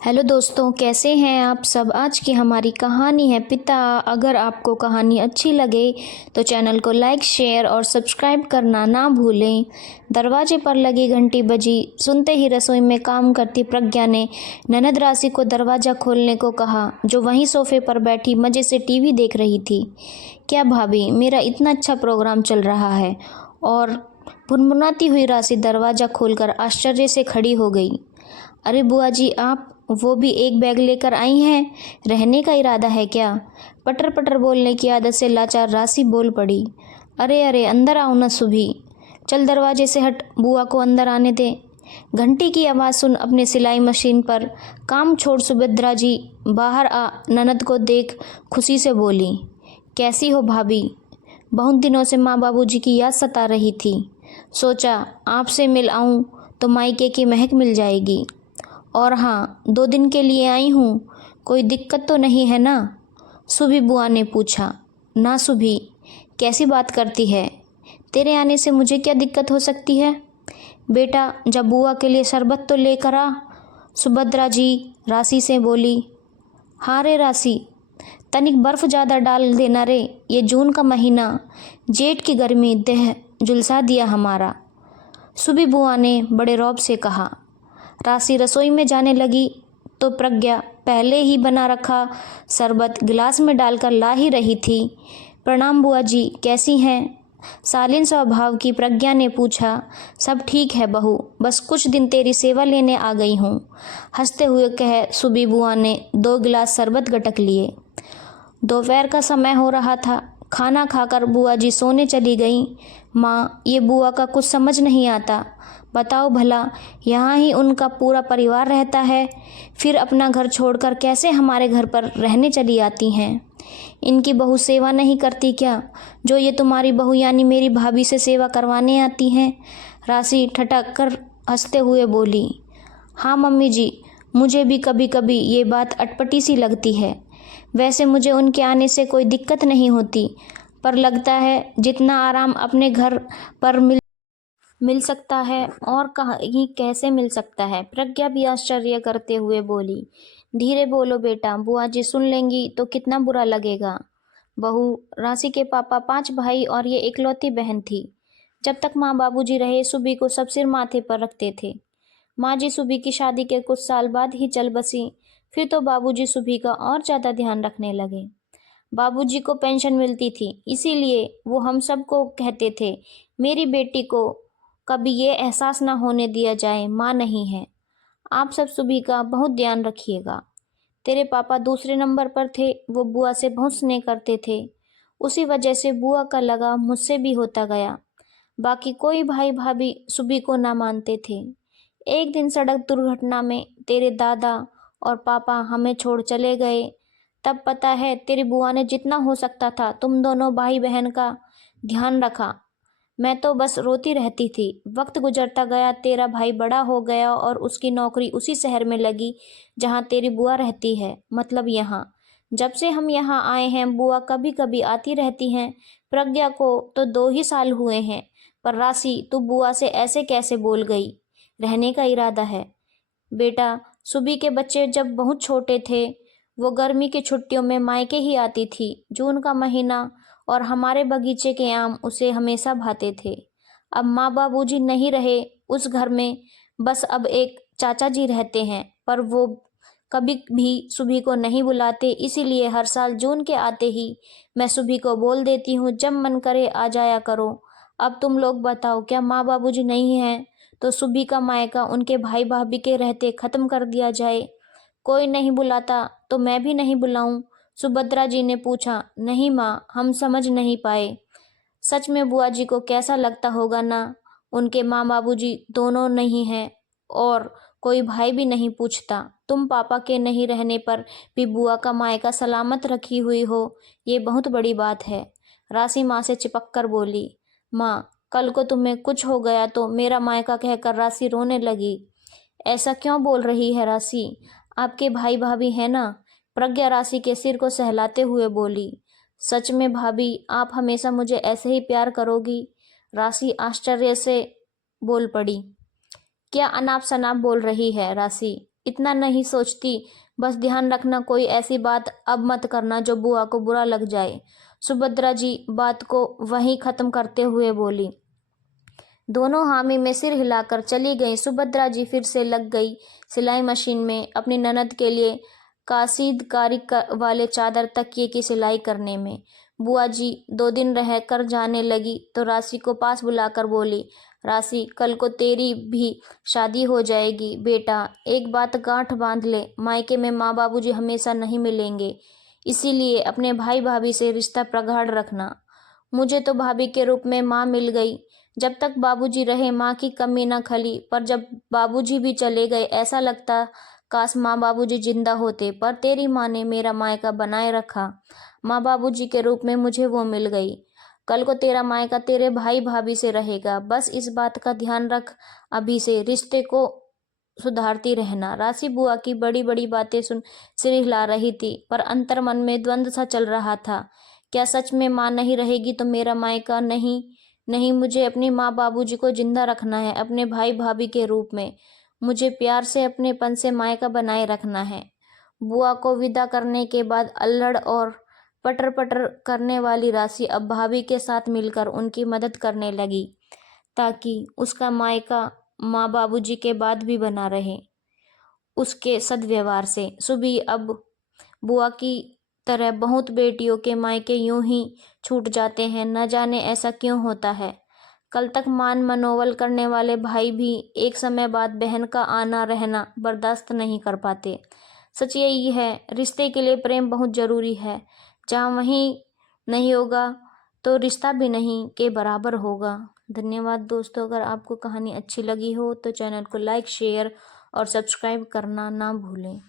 Hello दोस्तों, कैसे हैं आप सब। आज की हमारी कहानी है पिता। अगर आपको कहानी अच्छी लगे तो चैनल को लाइक, शेयर और सब्सक्राइब करना ना भूलें। दरवाजे पर लगी घंटी बजी। सुनते ही रसोई में काम करती प्रज्ञा ने ननद राशि को दरवाज़ा खोलने को कहा, जो वहीं सोफे पर बैठी मज़े से टीवी देख रही थी। क्या भाभी, मेरा इतना अच्छा प्रोग्राम चल रहा है। और भुनभुनाती हुई राशि दरवाज़ा खोलकर आश्चर्य से खड़ी हो गई। अरे बुआ जी, आप वो भी एक बैग लेकर आई हैं। रहने का इरादा है क्या। पटर पटर बोलने की आदत से लाचार राशि बोल पड़ी। अरे अरे, अंदर आओ ना सुभी। चल दरवाजे से हट, बुआ को अंदर आने दे। घंटी की आवाज़ सुन अपने सिलाई मशीन पर काम छोड़ सुभद्रा जी बाहर आ ननद को देख खुशी से बोली, कैसी हो भाभी। बहुत दिनों से माँ बाबूजी की याद सता रही थी। सोचा आपसे मिल आऊँ तो मायके की महक मिल जाएगी। और हाँ, 2 दिन के लिए आई हूँ, कोई दिक्कत तो नहीं है ना। सुभी बुआ ने पूछा। ना सुभी, कैसी बात करती है। तेरे आने से मुझे क्या दिक्कत हो सकती है। बेटा, जब बुआ के लिए शरबत तो लेकर आ। सुभद्रा जी राशि से बोली। हाँ रे राशि, तनिक बर्फ़ ज़्यादा डाल देना रे। ये जून का महीना, जेठ की गर्मी देह झुलसा दिया हमारा। सुबी बुआ ने बड़े रौब से कहा। राशि रसोई में जाने लगी तो प्रज्ञा पहले ही बना रखा शरबत गिलास में डालकर ला ही रही थी। प्रणाम बुआ जी, कैसी हैं। शालीन स्वभाव की प्रज्ञा ने पूछा। सब ठीक है बहू, बस कुछ दिन तेरी सेवा लेने आ गई हूँ, हंसते हुए कह सुबी बुआ ने 2 गिलास शरबत गटक लिए। दोपहर का समय हो रहा था। खाना खाकर बुआ जी सोने चली गईं। माँ, ये बुआ का कुछ समझ नहीं आता। बताओ भला, यहाँ ही उनका पूरा परिवार रहता है, फिर अपना घर छोड़कर कैसे हमारे घर पर रहने चली आती हैं। इनकी बहू सेवा नहीं करती क्या, जो ये तुम्हारी बहू यानी मेरी भाभी से सेवा करवाने आती हैं। राशि ठटक कर हंसते हुए बोली। हाँ मम्मी जी, मुझे भी कभी कभी ये बात अटपटी सी लगती है। वैसे मुझे उनके आने से कोई दिक्कत नहीं होती, पर लगता है जितना आराम अपने घर पर मिल सकता है और कहीं कैसे मिल सकता है। प्रज्ञा भी आश्चर्य करते हुए बोली। धीरे बोलो बेटा, बुआ जी सुन लेंगी तो कितना बुरा लगेगा। बहू, राशि के पापा 5 भाई और ये इकलौती बहन थी। जब तक माँ बाबूजी रहे, सुबी को सब सिर माथे पर रखते थे। माँ जी सुबी की शादी के कुछ साल बाद ही चल बसी। फिर तो बाबूजी सुबी का और ज़्यादा ध्यान रखने लगे। बाबूजी को पेंशन मिलती थी, इसीलिए वो हम सबको कहते थे, मेरी बेटी को कभी ये एहसास ना होने दिया जाए माँ नहीं है। आप सब सुबी का बहुत ध्यान रखिएगा। तेरे पापा दूसरे नंबर पर थे, वो बुआ से बहुत स्नेह करते थे। उसी वजह से बुआ का लगाव मुझसे भी होता गया। बाकी कोई भाई भाभी सुबी को ना मानते थे। एक दिन सड़क दुर्घटना में तेरे दादा और पापा हमें छोड़ चले गए। तब पता है, तेरी बुआ ने जितना हो सकता था तुम दोनों भाई बहन का ध्यान रखा। मैं तो बस रोती रहती थी। वक्त गुजरता गया, तेरा भाई बड़ा हो गया और उसकी नौकरी उसी शहर में लगी जहाँ तेरी बुआ रहती है, मतलब यहाँ। जब से हम यहाँ आए हैं, बुआ कभी कभी आती रहती हैं। प्रज्ञा को तो 2 ही साल हुए हैं। पर राशि, तू बुआ से ऐसे कैसे बोल गई। रहने का इरादा है। बेटा, सुबी के बच्चे जब बहुत छोटे थे, वो गर्मी की छुट्टियों में मायके ही आती थी। जून का महीना और हमारे बगीचे के आम उसे हमेशा भाते थे। अब माँ बाबूजी नहीं रहे उस घर में, बस अब एक चाचा जी रहते हैं, पर वो कभी भी सुबी को नहीं बुलाते। इसीलिए हर साल जून के आते ही मैं सुबी को बोल देती हूँ, जब मन करे आ जाया करो। अब तुम लोग बताओ, क्या माँ बाबूजी नहीं हैं तो सुबी का मायका उनके भाई भाभी के रहते ख़त्म कर दिया जाए। कोई नहीं बुलाता तो मैं भी नहीं बुलाऊं। सुभद्रा जी ने पूछा। नहीं माँ, हम समझ नहीं पाए। सच में बुआ जी को कैसा लगता होगा ना। उनके माँ बाबूजी दोनों नहीं हैं और कोई भाई भी नहीं पूछता। तुम पापा के नहीं रहने पर भी बुआ का मायका सलामत रखी हुई हो, ये बहुत बड़ी बात है। राशि माँ से चिपक कर बोली। माँ, कल को तुम्हें कुछ हो गया तो मेरा मायका कहकर राशि रोने लगी। ऐसा क्यों बोल रही है राशि, आपके भाई भाभी है ना। प्रज्ञा राशि के सिर को सहलाते हुए बोली। सच में भाभी, आप हमेशा मुझे ऐसे ही प्यार करोगी। राशि आश्चर्य से बोल पड़ी। क्या अनाप शनाप बोल रही है राशि, इतना नहीं सोचती, बस ध्यान रखना कोई ऐसी बात अब मत करना जो बुआ को बुरा लग जाए। सुभद्रा जी बात को वहीं खत्म करते हुए बोली। दोनों हामी में सिर हिलाकर चली गईं। सुभद्रा जी फिर से लग गई सिलाई मशीन में, अपनी ननद के लिए कासीदकारी वाले चादर तकिए की सिलाई करने में। बुआ जी 2 दिन रह कर जाने लगी तो राशि को पास बुलाकर बोली, राशि, कल को तेरी भी शादी हो जाएगी बेटा, एक बात गांठ बांध ले, मायके में माँ बाबूजी हमेशा नहीं मिलेंगे, इसीलिए अपने भाई भाभी से रिश्ता प्रगाढ़ रखना। मुझे तो भाभी के रूप में माँ मिल गई, जब तक बाबूजी रहे माँ की कमी न खली, पर जब बाबूजी भी चले गए ऐसा लगता काश माँ बाबूजी जिंदा होते, पर तेरी माँ ने मेरा मायका बनाए रखा। माँ बाबूजी के रूप में मुझे वो मिल गई। कल को तेरा मायका तेरे भाई भाभी से रहेगा, बस इस बात का ध्यान रख, अभी से रिश्ते को सुधारती रहना। राशि बुआ की बड़ी बड़ी बातें सुन सिर हिला रही थी, पर अंतर मन में द्वंद्व सा चल रहा था। क्या सच में माँ नहीं रहेगी तो मेरा मायका? नहीं नहीं, मुझे अपनी माँ बाबूजी को जिंदा रखना है, अपने भाई भाभी के रूप में। मुझे प्यार से अपनेपन से मायका बनाए रखना है। बुआ को विदा करने के बाद अल्लड़ और पटर पटर करने वाली राशि अब भाभी के साथ मिलकर उनकी मदद करने लगी, ताकि उसका मायका माँ बाबूजी के बाद भी बना रहे उसके सद्व्यवहार से। सुबह अब बुआ की तरह बहुत बेटियों के मायके यूं ही छूट जाते हैं, न जाने ऐसा क्यों होता है। कल तक मान मनोवल करने वाले भाई भी एक समय बाद बहन का आना रहना बर्दाश्त नहीं कर पाते। सच यही है, रिश्ते के लिए प्रेम बहुत जरूरी है। जहाँ वही नहीं होगा तो रिश्ता भी नहीं के बराबर होगा। धन्यवाद दोस्तों। अगर आपको कहानी अच्छी लगी हो तो चैनल को लाइक, शेयर और सब्सक्राइब करना ना भूलें।